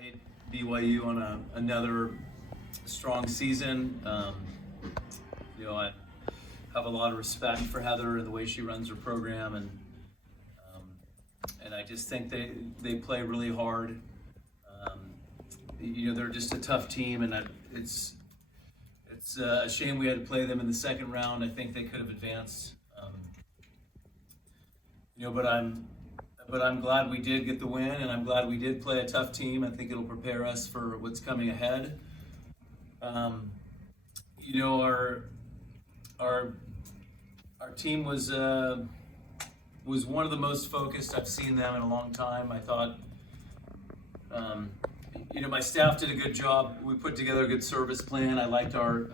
congratulate BYU on another strong season. I have a lot of respect for Heather and the way she runs her program, and I just think they play really hard. They're just a tough team, and it's a shame we had to play them in the second round. I think they could have advanced. But I'm glad we did get the win, and I'm glad we did play a tough team. I think it'll prepare us for what's coming ahead. Our team was one of the most focused I've seen them in a long time. I thought, my staff did a good job. We put together a good service plan. I liked our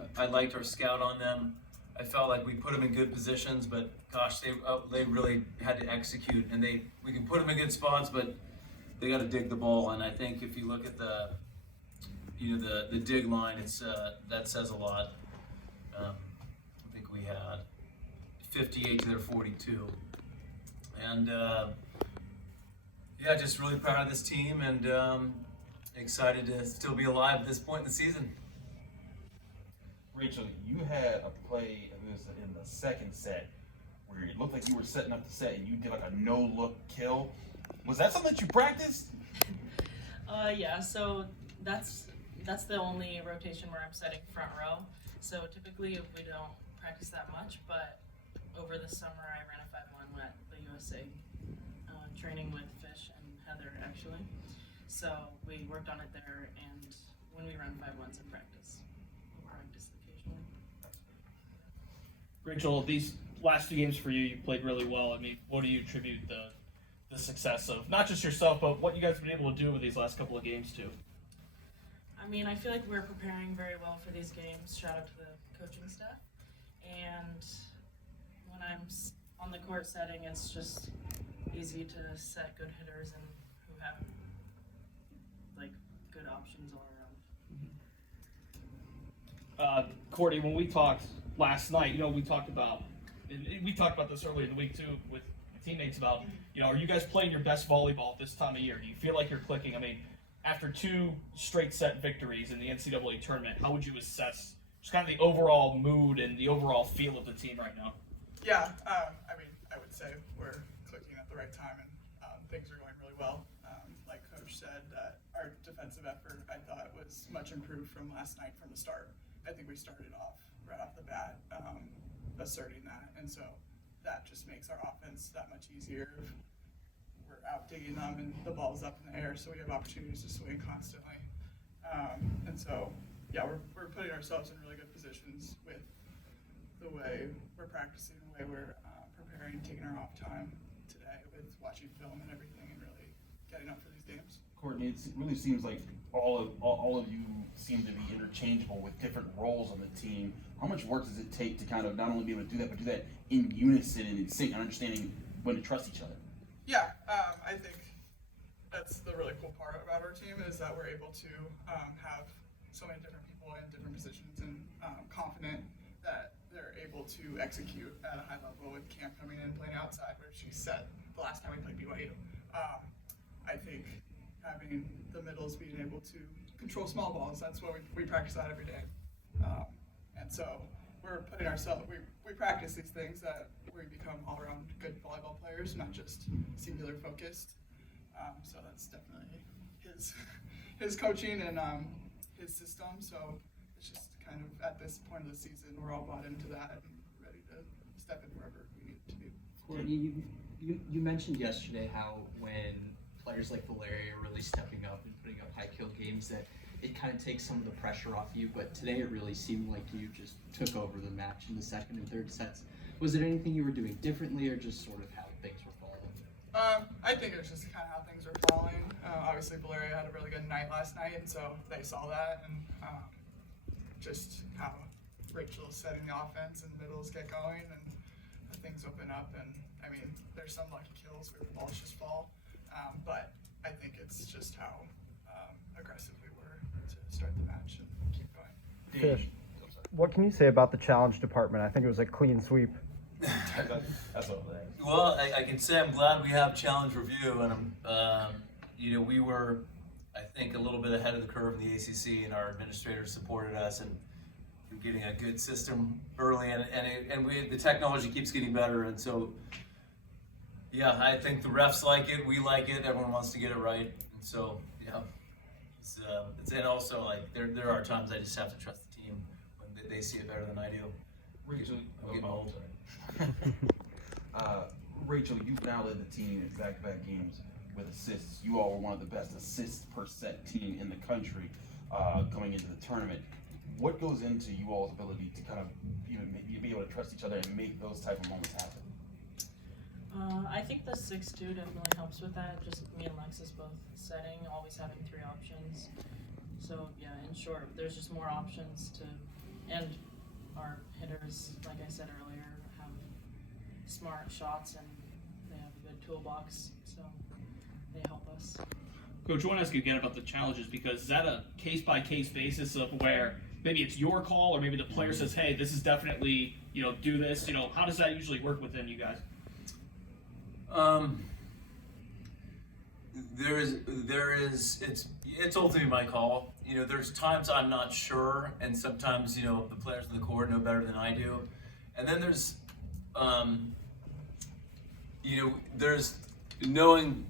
scout on them. I felt like we put them in good positions, but gosh, they really had to execute. And we can put them in good spots, but they got to dig the ball. And I think if you look at the dig line, that says a lot. I think we had 58 to their 42, and just really proud of this team, and excited to still be alive at this point in the season. Rachel, you had a play, it was in the second set, where it looked like you were setting up the set and you did like a no-look kill. Was that something that you practiced? Yeah, so that's the only rotation where I'm setting front row. So typically we don't practice that much, but over the summer I ran a 5-1 at the USA, training with Fish and Heather actually. So we worked on it there, and when we run 5-1s in practice, we'll practice occasionally. Rachel, these last few games for you, you played really well. I mean, what do you attribute the success of, not just yourself, but what you guys have been able to do with these last couple of games too? I mean, I feel like we're preparing very well for these games. Shout out to the coaching staff. And when I'm on the court setting, it's just easy to set good hitters and who have good options all around. Courtney, when we talked last night, we talked about this earlier in the week too with teammates about, are you guys playing your best volleyball at this time of year? Do you feel like you're clicking? I mean, after 2 straight set victories in the NCAA tournament, how would you assess just kind of the overall mood and the overall feel of the team right now? Yeah, I would say we're clicking at the right time, and things are going really well. Like Coach said, our defensive effort, I thought, was much improved from last night from the start. I think we started off right off the bat asserting that, and so that just makes our offense that much easier. We're out digging them, and the ball's up in the air, so we have opportunities to swing constantly. And so, we're putting ourselves in really good positions with the way we're practicing, the way we're preparing, taking our off time today with watching film and everything, and really getting up for these games. Courtney, it really seems like all of you seem to be interchangeable with different roles on the team. How much work does it take to kind of not only be able to do that, but do that in unison and in sync, and understanding when to trust each other? Yeah, I think that's the really cool part about our team, is that we're able to have so many different people in different positions, and confident that they're able to execute at a high level, with Cam coming in and playing outside, where she said the last time we played BYU. I think having the middles being able to control small balls, that's what we practice that every day. And so we're putting ourselves, we practice these things that we become all around good volleyball players, not just singular focused. So that's definitely his coaching and his system. So it's just kind of at this point of the season, we're all bought into that and ready to step in wherever we need to be. Courtney, you mentioned yesterday how when players like Valeria are really stepping up and putting up high kill games, that it kind of takes some of the pressure off you, but today it really seemed like you just took over the match in the second and third sets. Was there anything you were doing differently, or just sort of how things were falling? I think it was just kind of how things were falling. Obviously Valeria had a really good night last night, and so they saw that, and just how Rachel's setting the offense and the middles get going, and things open up, and I mean, there's some lucky kills where the balls just fall, but I think it's just how aggressive we were to start the match and keep going. Fish, what can you say about the challenge department? I think it was a clean sweep. That's all that. Well, I can say I'm glad we have challenge review, and we were I think, a little bit ahead of the curve in the ACC, and our administrators supported us and getting a good system early, and the technology keeps getting better, and so yeah, I think the refs like it, we like it, everyone wants to get it right, and so yeah, it's and also like there are times I just have to trust the team when they see it better than I do. Rachel, I'm getting old. Rachel, you've now led the team in back-to-back games with assists. You all were one of the best assists per set team in the country coming into the tournament. What goes into you all's ability to kind of be able to trust each other and make those type of moments happen? I think the 6-2 definitely helps with that. Just me and Alexis both setting, always having 3 options. So yeah, in short, there's just more options and our hitters, like I said earlier, have smart shots and they have a good toolbox, so they help us. Coach, I want to ask you again about the challenges, because is that a case-by-case basis of where maybe it's your call or maybe the player says, hey, this is definitely, do this, how does that usually work within you guys? It's ultimately my call. There's times I'm not sure, and sometimes, the players in the court know better than I do. And then there's knowing,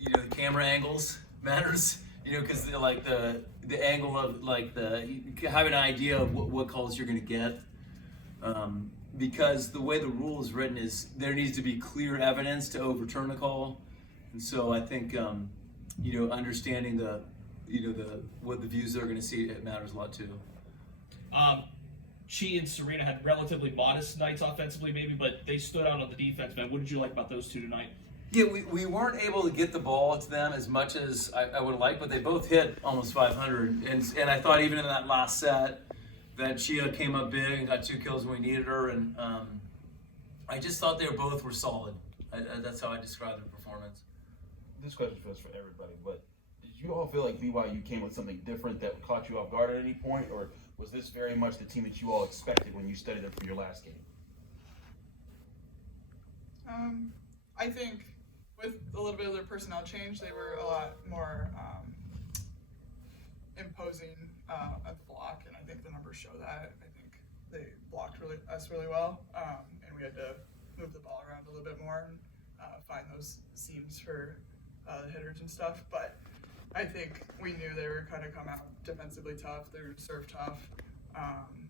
the camera angles matters, because like the angle of you have an idea of what calls you're going to get. Because the way the rule is written is there needs to be clear evidence to overturn a call. And so I think, understanding what the views they're going to see, it matters a lot too. She and Serena had relatively modest nights offensively maybe, but they stood out on the defense, man. What did you like about those two tonight? Yeah, we weren't able to get the ball to them as much as I would have liked, but they both hit almost 500. And I thought even in that last set that Chia came up big and got 2 kills when we needed her. And I just thought they both were solid. That's how I describe their performance. This question is for everybody, but did you all feel like BYU came with something different that caught you off guard at any point, or was this very much the team that you all expected when you studied them for your last game? I think with a little bit of their personnel change, they were a lot more imposing at the block, and I think the numbers show that. I think they blocked us really well, and we had to move the ball around a little bit more and find those seams for the hitters and stuff. But I think we knew they were kind of come out defensively tough. They were serve tough,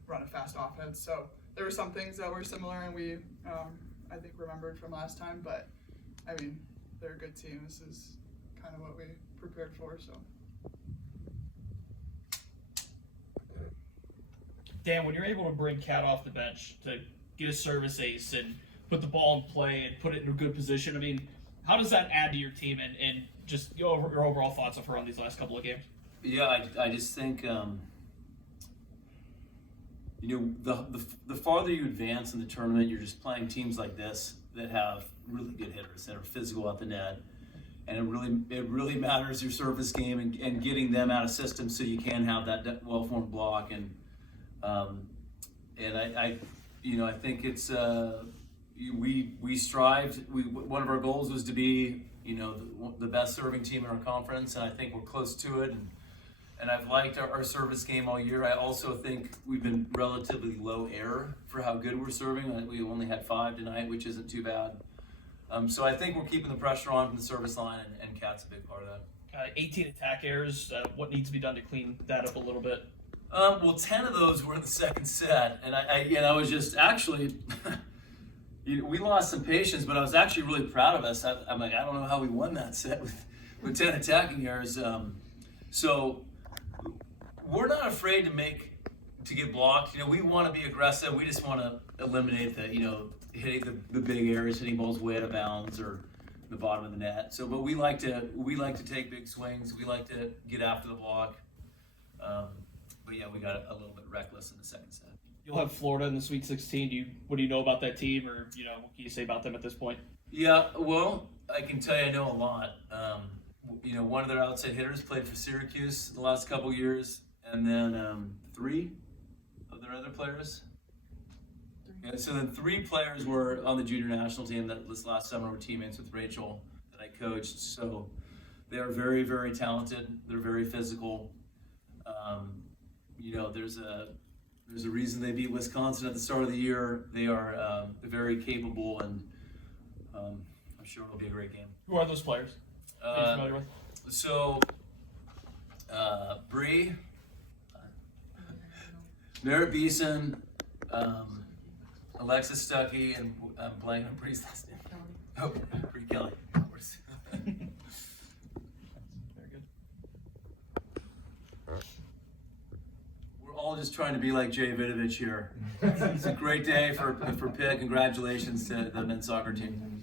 run a fast offense. So there were some things that were similar, and we I think remembered from last time. But I mean, they're a good team. This is kind of what we prepared for. So. Dan, when you're able to bring Kat off the bench to get a service ace and put the ball in play and put it in a good position, I mean, how does that add to your team and just your overall thoughts of her on these last couple of games? Yeah, I just think, the farther you advance in the tournament, you're just playing teams like this that have really good hitters that are physical at the net. And it really matters your service game and getting them out of system so you can have that well-formed block. And I think it's we strived. One of our goals was to be the best serving team in our conference, and I think we're close to it. And I've liked our service game all year. I also think we've been relatively low error for how good we're serving. We only had 5 tonight, which isn't too bad. So I think we're keeping the pressure on from the service line, and Kat's a big part of that. 18 attack errors. What needs to be done to clean that up a little bit? Well, 10 of those were in the second set, and I was just actually, we lost some patience, but I was actually really proud of us. I'm like, I don't know how we won that set with 10 attacking errors. So we're not afraid to get blocked. We want to be aggressive. We just want to eliminate hitting the big errors, hitting balls way out of bounds or the bottom of the net. So, but we like to take big swings. We like to get after the block. But yeah, we got a little bit reckless in the second set. You'll have Florida in the Sweet 16. What do you know about that team, or what can you say about them at this point? Yeah, well, I can tell you I know a lot. One of their outside hitters played for Syracuse the last couple years, and then 3 of their other players. And so then 3 players were on the junior national team that this last summer were teammates with Rachel that I coached. So They are very, very talented. They're very physical. You know, there's a reason they beat Wisconsin at the start of the year. They are very capable, and I'm sure it'll be a great game. Who are those players? Are you familiar with? So, Bree, Merritt Beeson, Alexis Stuckey, and I'm blanking on Bree's last name. Oh, Bree Kelly. Very good. We're all just trying to be like Jay Vidovich here. It's a great day for Pitt. Congratulations to the men's soccer team.